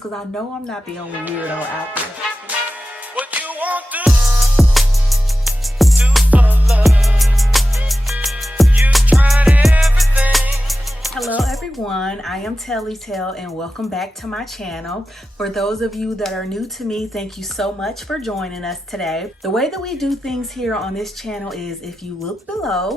because I know I'm not the only weirdo out there. What you want to do for love? You tried everything. Hello everyone, I am Tellytale and welcome back to my channel. For those of you that are new to me, thank you so much for joining us today. The way that we do things here on this channel is if you look below,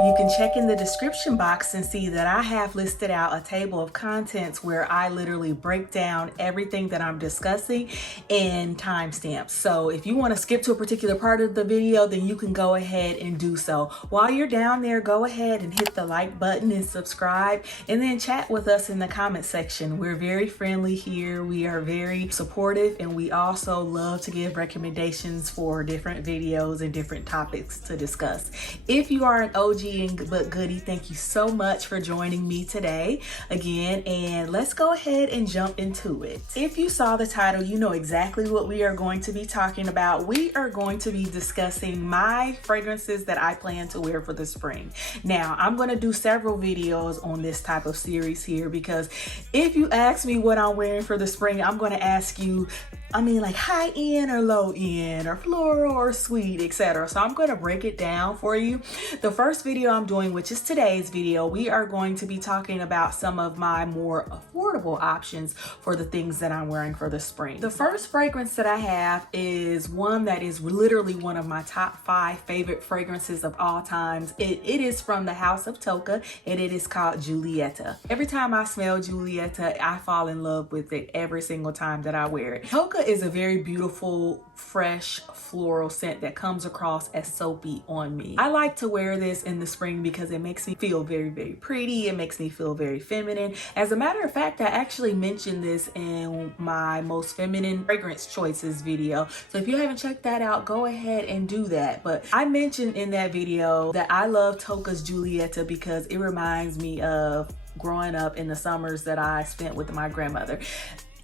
you can check in the description box and see that I have listed out a table of contents where I literally break down everything that I'm discussing in timestamps. So if you want to skip to a particular part of the video, then you can go ahead and do so. While you're down there, go ahead and hit the like button and subscribe, and then chat with us in the comment section. We're very friendly here. We are very supportive, and we also love to give recommendations for different videos and different topics to discuss. If you are an OG but goodie, thank you so much for joining me today again, and let's go ahead and jump into it. If you saw the title, you know exactly what we are going to be talking about. We are going to be discussing my fragrances that I plan to wear for the spring. Now, I'm going to do several videos on this type of series here, because if you ask me what I'm wearing for the spring, I'm going to ask you, like high end or low end or floral or sweet, etc. So I'm going to break it down for you. The first video I'm doing, which is today's video, we are going to be talking about some of my more affordable options for the things that I'm wearing for the spring. The first fragrance that I have is one that is literally one of my top 5 favorite fragrances of all times. It is from the house of Tocca, and it is called Giulietta. Every time I smell Giulietta, I fall in love with it every single time that I wear it. Tocca is a very beautiful, fresh floral scent that comes across as soapy on me. I like to wear this in the spring because it makes me feel very, very pretty. It makes me feel very feminine. As a matter of fact, I actually mentioned this in my most feminine fragrance choices video. So if you haven't checked that out, go ahead and do that. But I mentioned in that video that I love Tocca's Giulietta because it reminds me of growing up in the summers that I spent with my grandmother.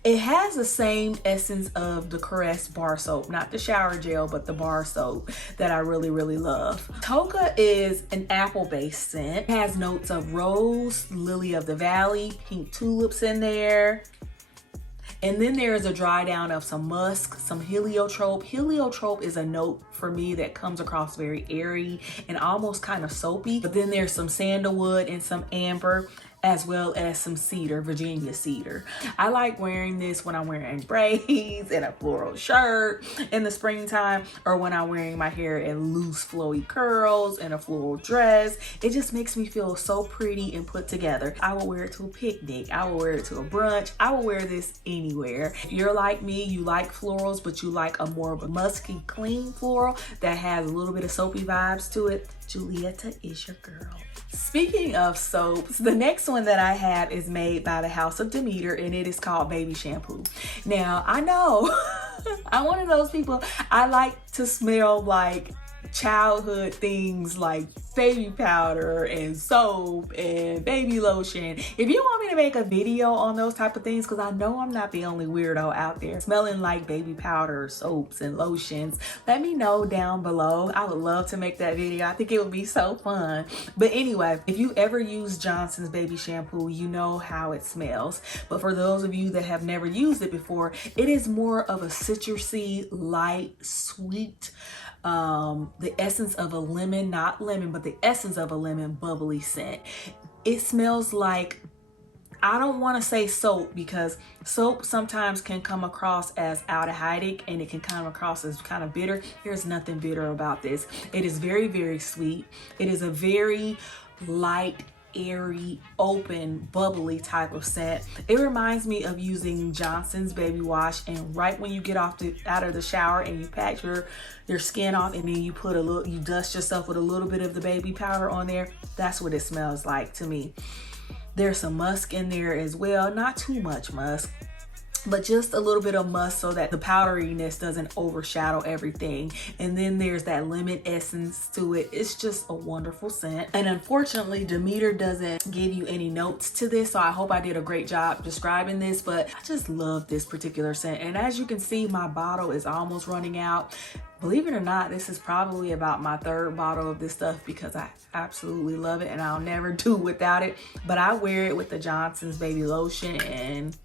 It has the same essence of the Caress bar soap, not the shower gel, but the bar soap that I really, really love. Tocca is an apple-based scent. It has notes of rose, lily of the valley, pink tulips in there. And then there's a dry down of some musk, some heliotrope. Heliotrope is a note for me that comes across very airy and almost kind of soapy. But then there's some sandalwood and some amber, as well as some cedar, Virginia cedar. I like wearing this when I'm wearing braids and a floral shirt in the springtime, or when I'm wearing my hair in loose flowy curls and a floral dress. It just makes me feel so pretty and put together. I will wear it to a picnic. I will wear it to a brunch. I will wear this anywhere. If you're like me, you like florals, but you like a more of a musky, clean floral that has a little bit of soapy vibes to it, Giulietta is your girl. Speaking of soaps, the next one that I have is made by the House of Demeter, and it is called Baby Shampoo. Now, I know I'm one of those people, I like to smell like childhood things like baby powder and soap and baby lotion. If you want me to make a video on those type of things, because I know I'm not the only weirdo out there smelling like baby powder, soaps, and lotions, let me know down below. I would love to make that video. I think it would be so fun. But anyway, if you ever use Johnson's baby shampoo, you know how it smells. But for those of you that have never used it before, it is more of a citrusy, light, sweet, the essence of a lemon, not lemon, but the essence of a lemon bubbly scent. It smells like, I don't want to say soap, because soap sometimes can come across as aldehydic and it can come across as kind of bitter. There's nothing bitter about this. It is very, very sweet. It is a very light, airy, open, bubbly type of scent. It reminds me of using Johnson's baby wash, and right when you get out of the shower and you pat your skin off, and then you put you dust yourself with a little bit of the baby powder on there. That's what it smells like to me. There's some musk in there as well, not too much musk, but just a little bit of musk so that the powderiness doesn't overshadow everything. And then there's that lemon essence to it. It's just a wonderful scent. And unfortunately, Demeter doesn't give you any notes to this, so I hope I did a great job describing this, but I just love this particular scent. And as you can see, my bottle is almost running out. Believe it or not, this is probably about my 3rd bottle of this stuff because I absolutely love it and I'll never do without it. But I wear it with the Johnson's baby lotion, and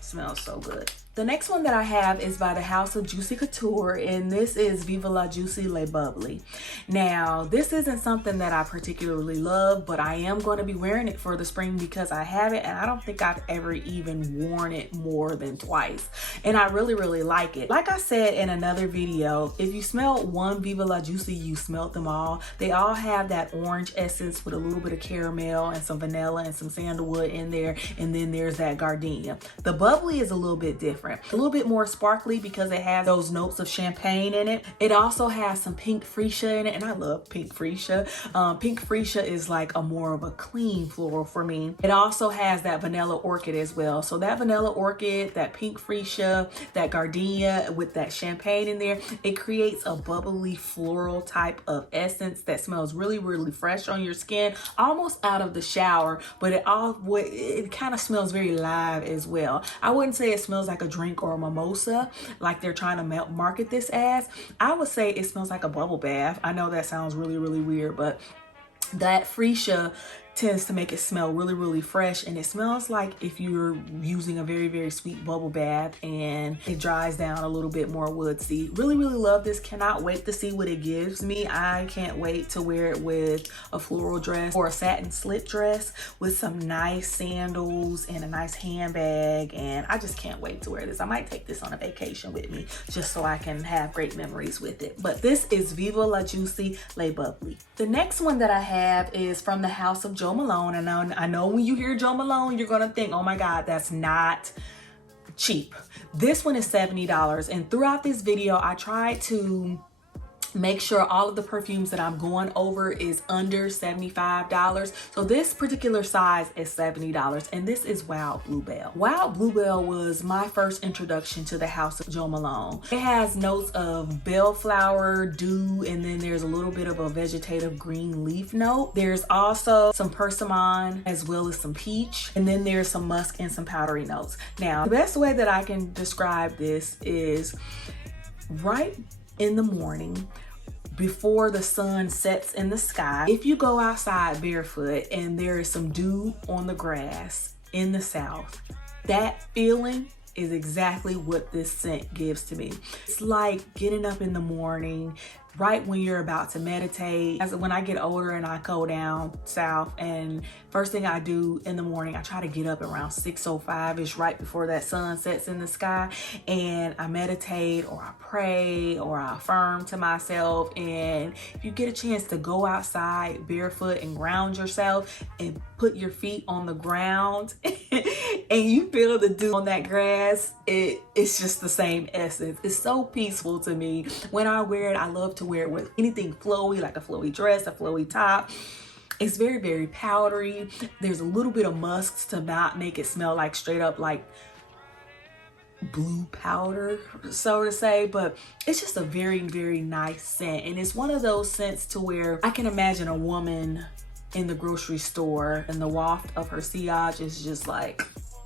Smells so good. The next one that I have is by the House of Juicy Couture, and this is Viva La Juicy Le Bubbly. Now, this isn't something that I particularly love, but I am going to be wearing it for the spring because I have it, and I don't think I've ever even worn it more than twice. And I really, really like it. Like I said in another video, if you smelled one Viva La Juicy, you smelled them all. They all have that orange essence with a little bit of caramel and some vanilla and some sandalwood in there, and then there's that gardenia. The Bubbly is a little bit different. A little bit more sparkly because it has those notes of champagne in it. It also has some pink freesia in it, and I love pink freesia. Pink freesia is like a more of a clean floral for me. It also has that vanilla orchid as well. So that vanilla orchid, that pink freesia, that gardenia with that champagne in there, it creates a bubbly floral type of essence that smells really, really fresh on your skin, almost out of the shower, but it kind of smells very live as well. I wouldn't say it smells like a drink or a mimosa like they're trying to market this as. I would say it smells like a bubble bath. I know that sounds really, really weird, but that freesia tends to make it smell really, really fresh, and it smells like if you're using a very, very sweet bubble bath and it dries down a little bit more woodsy. Really, really love this. Cannot wait to see what it gives me. I can't wait to wear it with a floral dress or a satin slip dress with some nice sandals and a nice handbag, and I just can't wait to wear this. I might take this on a vacation with me just so I can have great memories with it. But this is Viva La Juicy Le Bubbly. The next one that I have is from the House of Jo Malone, and I know when you hear Jo Malone, you're gonna think, oh my God, that's not cheap. This one is $70, and throughout this video, I tried to make sure all of the perfumes that I'm going over is under $75. So this particular size is $70, and this is Wild Bluebell. Wild Bluebell was my first introduction to the House of Jo Malone. It has notes of bellflower, dew, and then there's a little bit of a vegetative green leaf note. There's also some persimmon as well as some peach, and then there's some musk and some powdery notes. Now, the best way that I can describe this is right in the morning, before the sun sets in the sky, if you go outside barefoot and there is some dew on the grass in the south, that feeling is exactly what this scent gives to me. It's like getting up in the morning, right when you're about to meditate. As when I get older and I go down south, and first thing I do in the morning, I try to get up around 6:05ish, right before that sun sets in the sky, and I meditate or I pray or I affirm to myself. And if you get a chance to go outside barefoot and ground yourself and put your feet on the ground and you feel the dew on that grass, it's just the same essence. It's so peaceful to me. When I wear it, I love to wear it with anything flowy, like a flowy dress, a flowy top. It's very, very powdery. There's a little bit of musks to not make it smell like straight up like blue powder, so to say, but it's just a very, very nice scent. And it's one of those scents to where I can imagine a woman in the grocery store and the waft of her sillage is just like,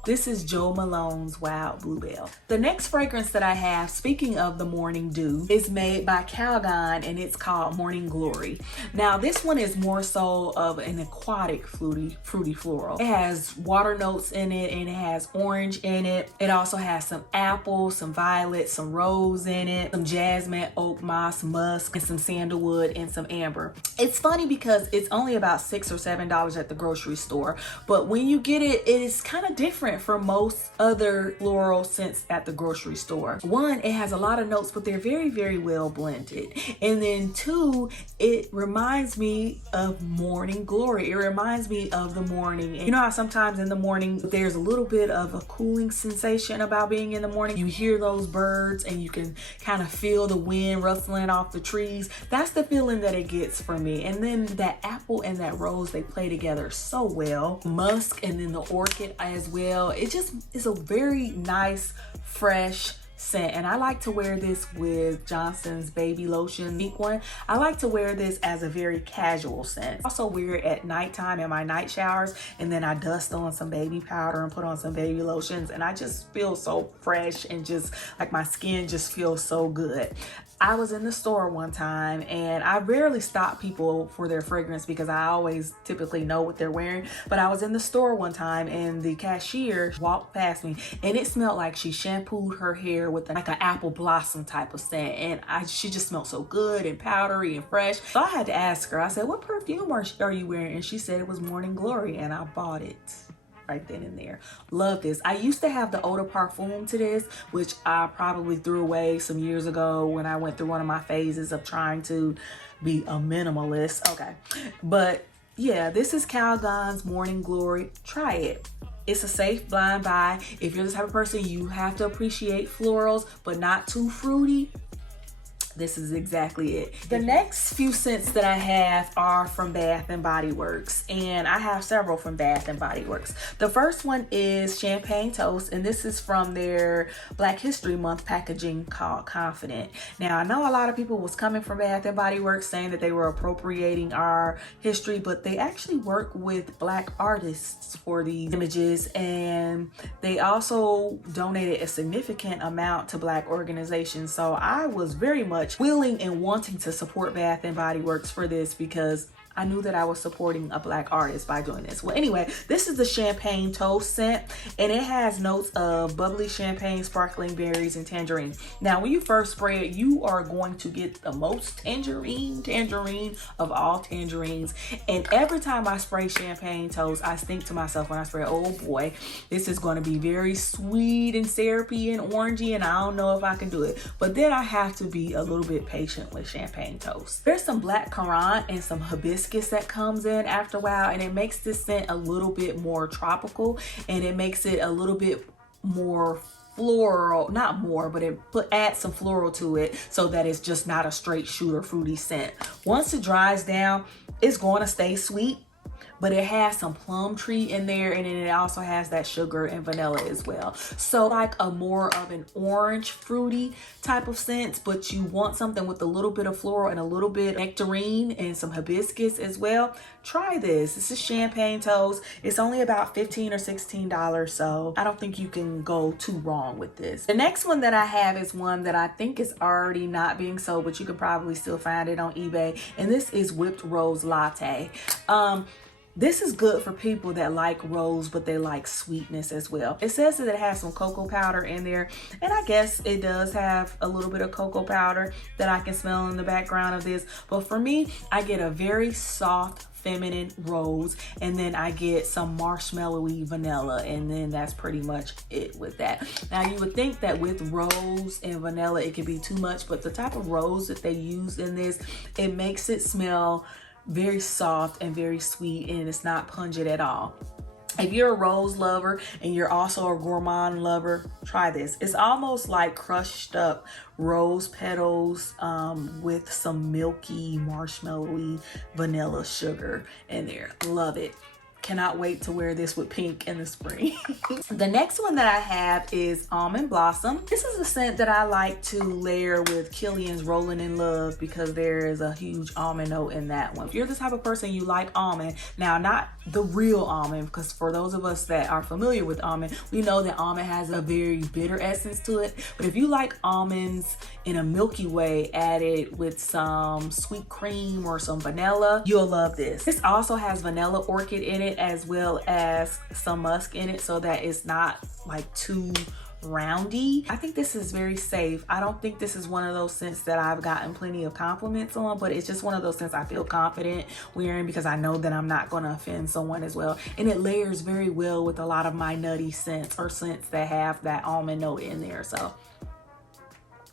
this is Jo Malone's Wild Bluebell. The next fragrance that I have, speaking of the morning dew, is made by Calgon, and it's called Morning Glory. Now, this one is more so of an aquatic fruity floral. It has water notes in it, and it has orange in it. It also has some apple, some violet, some rose in it, some jasmine, oak moss, musk, and some sandalwood and some amber. It's funny because it's only about $6 or $7 at the grocery store, but when you get it, it is kind of different from most other floral scents at the grocery store. One, it has a lot of notes, but they're very, very well blended. And then two, it reminds me of Morning Glory. It reminds me of the morning. And you know how sometimes in the morning there's a little bit of a cooling sensation about being in the morning? You hear those birds and you can kind of feel the wind rustling off the trees. That's the feeling that it gets from me. And then that apple and that rose, they play together so well. Musk and then the orchid as well. It just is a very nice, fresh scent, and I like to wear this with Johnson's baby lotion, pink one. I like to wear this as a very casual scent. I also wear it at nighttime in my night showers, and then I dust on some baby powder and put on some baby lotions, and I just feel so fresh and just like my skin just feels so good. I was in the store one time, and I rarely stop people for their fragrance because I always typically know what they're wearing. But I was in the store one time and the cashier walked past me, and it smelled like she shampooed her hair with like an apple blossom type of scent. And she just smelled so good and powdery and fresh. So I had to ask her, I said, what perfume are you wearing? And she said it was Morning Glory, and I bought it right then and there. Love this. I used to have the eau de parfum to this, which I probably threw away some years ago when I went through one of my phases of trying to be a minimalist. Okay, but yeah, this is Calgon's Morning Glory. Try it. It's a safe blind buy. If you're the type of person you have to appreciate florals but not too fruity, this is exactly it. The next few scents that I have are from Bath and Body Works, and I have several from Bath and Body Works. The first one is Champagne Toast, and this is from their Black History Month packaging called Confident. Now, I know a lot of people was coming from Bath and Body Works saying that they were appropriating our history, but they actually work with Black artists for these images, and they also donated a significant amount to Black organizations. So I was very much willing and wanting to support Bath and Body Works for this because I knew that I was supporting a Black artist by doing this. Well, anyway, this is the Champagne Toast scent, and it has notes of bubbly champagne, sparkling berries, and tangerine. Now, when you first spray it, you are going to get the most tangerine of all tangerines. And every time I spray Champagne Toast, I think to myself when I spray, oh boy, this is going to be very sweet and syrupy and orangey, and I don't know if I can do it. But then I have to be a little bit patient with Champagne Toast. There's some black currant and some hibiscus that comes in after a while, and it makes this scent a little bit more tropical, and it makes it a little bit more floral, not more, but it adds some floral to it so that it's just not a straight shooter fruity scent. Once it dries down, it's going to stay sweet, but it has some plum tree in there, and then it also has that sugar and vanilla as well. So like a more of an orange fruity type of scent, but you want something with a little bit of floral and a little bit of nectarine and some hibiscus as well. Try this. This is Champagne Toast. It's only about $15 or $16, so I don't think you can go too wrong with this. The next one that I have is one that I think is already not being sold, but you can probably still find it on eBay, and this is Whipped Rose Latte. This is good for people that like rose, but they like sweetness as well. It says that it has some cocoa powder in there, and I guess it does have a little bit of cocoa powder that I can smell in the background of this. But for me, I get a very soft, feminine rose, and then I get some marshmallowy vanilla, and then that's pretty much it with that. Now, you would think that with rose and vanilla, it could be too much, but the type of rose that they use in this, it makes it smell very soft and very sweet, and it's not pungent at all. If you're a rose lover and you're also a gourmand lover, try this. It's almost like crushed up rose petals with some milky, marshmallowy vanilla sugar in there. Love it. Cannot wait to wear this with pink in the spring. The next one that I have is Almond Blossom. This is a scent that I like to layer with Killian's Rolling in Love because there is a huge almond note in that one. If you're the type of person you like almond, now not the real almond, because for those of us that are familiar with almond, we know that almond has a very bitter essence to it. But if you like almonds in a milky way added with some sweet cream or some vanilla, you'll love this. This also has vanilla orchid in it as well as some musk in it, so that it's not like too roundy. I think this is very safe. I don't think this is one of those scents that I've gotten plenty of compliments on, but it's just one of those scents I feel confident wearing because I know that I'm not going to offend someone as well. And it layers very well with a lot of my nutty scents or scents that have that almond note in there. So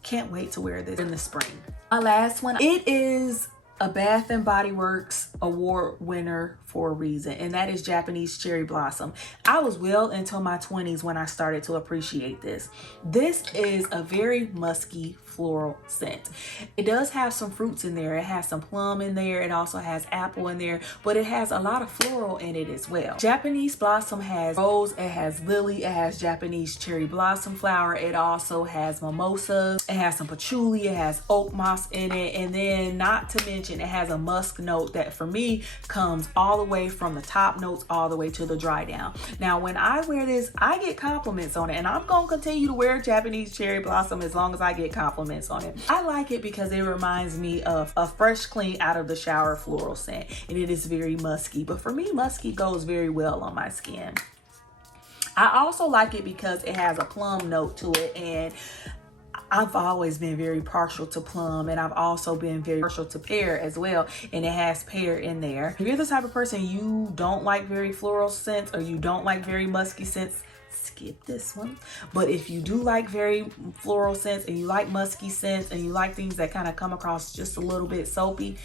can't wait to wear this in the spring. My last one, it is a Bath and Body Works award winner for a reason, and that is Japanese Cherry Blossom. I was well into my 20s when I started to appreciate this. This is a very musky floral scent. It does have some fruits in there. It has some plum in there. It also has apple in there, but it has a lot of floral in it as well. Japanese Blossom has rose, it has lily, it has Japanese cherry blossom flower. It also has mimosas. It has some patchouli. It has oak moss in it, and then not to mention it has a musk note that for me comes all the way from the top notes all the way to the dry down. Now, when I wear this, I get compliments on it, and I'm gonna continue to wear Japanese Cherry Blossom as long as I get compliments on it. I like it because it reminds me of a fresh, clean, out of the shower floral scent, and it is very musky. But for me, musky goes very well on my skin. I also like it because it has a plum note to it, and I've always been very partial to plum, and I've also been very partial to pear as well, and it has pear in there. If you're the type of person you don't like very floral scents, or you don't like very musky scents, skip this one. But if you do like very floral scents, and you like musky scents, and you like things that kind of come across just a little bit soapy,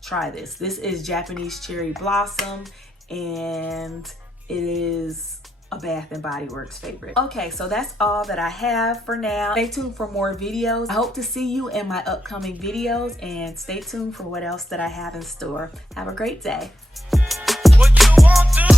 try this. This is Japanese Cherry Blossom, and it is a Bath and Body Works favorite. Okay, so that's all that I have for now. Stay tuned for more videos. I hope to see you in my upcoming videos, and stay tuned for what else that I have in store. Have a great day. What you want to